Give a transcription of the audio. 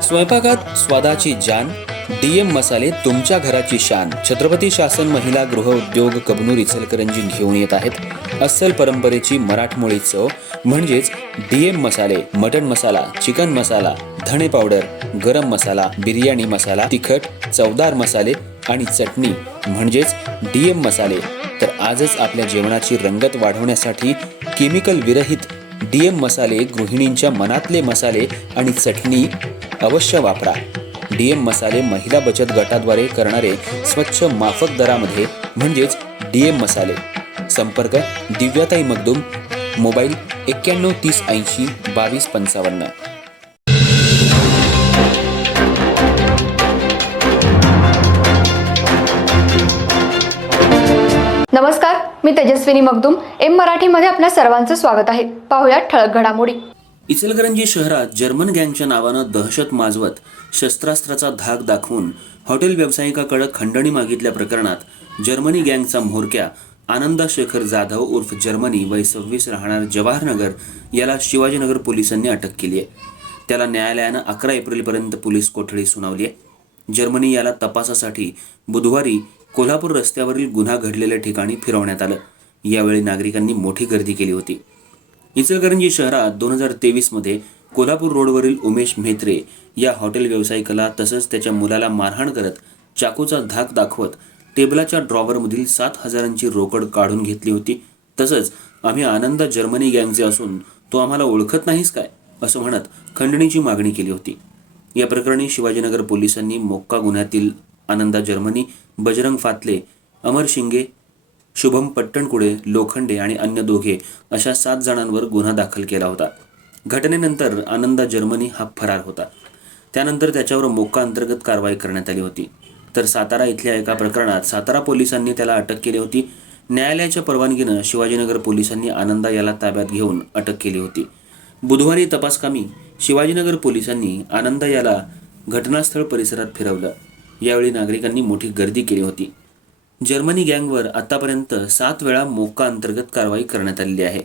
स्वयंपाकात स्वादाची जान, डीएम मसाले तुमच्या घराची शान. छत्रपती शासन महिला गृह उद्योग कबनूर इचलकरंजी घेऊन येत आहेत अस्सल परंपरेची मराठमोळी चव म्हणजेच डीएम मसाले. मटन मसाला, चिकन मसाला, धणे पावडर, गरम मसाला, बिर्याणी मसाला, तिखट चवदार मसाले आणि चटणी म्हणजेच डीएम मसाले. तर आजच आपल्या जेवणाची रंगत वाढवण्यासाठी केमिकल विरहित डीएम मसाले, गृहिणींच्या मनातले मसाले आणि चटणी अवश्य वापरा. डीएम मसाले महिला बचत गटाद्वारे करणारे स्वच्छ माफक दरामध्ये म्हणजेच डीएम मसाले. संपर्क दिव्याताई मगदूम, मोबाईल 91 30 80 22 55. नमस्कार, मी तेजस्विनी मगदूम. एम मराठीमध्ये आपल्या सर्वांचं स्वागत आहे. पाहुयात ठळक घडामोडी. इचलकरंजी शहरात जर्मन गँगच्या नावानं दहशत माजवत शस्त्रास्त्राचा धाक दाखवून हॉटेल व्यावसायिकाकडे खंडणी मागितल्या प्रकरणात जर्मनी गँगचा म्होरक्या आनंदा शेखर जाधव उर्फ जर्मनी वय 26 राहणार जवाहरनगर याला शिवाजीनगर पोलिसांनी अटक केली आहे. त्याला न्यायालयानं 11 एप्रिलपर्यंत पोलीस कोठडी सुनावली आहे. जर्मनी याला तपासासाठी बुधवारी कोल्हापूर रस्त्यावरील गुन्हा घडलेल्या ठिकाणी फिरवण्यात आलं. यावेळी नागरिकांनी मोठी गर्दी केली होती. इचलकरंजी शहरात 2023 मध्ये कोल्हापूर रोडवरील उमेश म्हेत्रे या हॉटेल व्यावसायिकाला तसंच त्याच्या मुलाला मारहाण करत चाकूचा धाक दाखवत टेबलाच्या ड्रॉवरमधील 7,000ची रोकड काढून घेतली होती. तसंच आम्ही आनंदा जर्मनी गँगचे असून तो आम्हाला ओळखत नाहीस काय असं म्हणत खंडणीची मागणी केली होती. या प्रकरणी शिवाजीनगर पोलिसांनी मोक्का गुन्ह्यातील आनंदा जर्मनी, बजरंग फातले, अमर शिंगे, शुभम पट्टणकुडे, लोखंडे आणि अन्य दोघे अशा 7 जणांवर गुन्हा दाखल केला होता. घटनेनंतर आनंदा जर्मनी हा फरार होता. त्यानंतर त्याच्यावर मोक्का अंतर्गत कारवाई करण्यात आली होती. तर सातारा इथल्या एका प्रकरणात सातारा पोलिसांनी त्याला अटक केली होती. न्यायालयाच्या परवानगीनं शिवाजीनगर पोलिसांनी आनंदा याला ताब्यात घेऊन अटक केली होती. बुधवारी तपासकामी शिवाजीनगर पोलिसांनी आनंदा याला घटनास्थळ परिसरात फिरवलं. यावेळी नागरिकांनी मोठी गर्दी केली होती. जर्मनी गँगवर आतापर्यंत 7 वेळा मोक्का अंतर्गत कारवाई करण्यात आलेली आहे.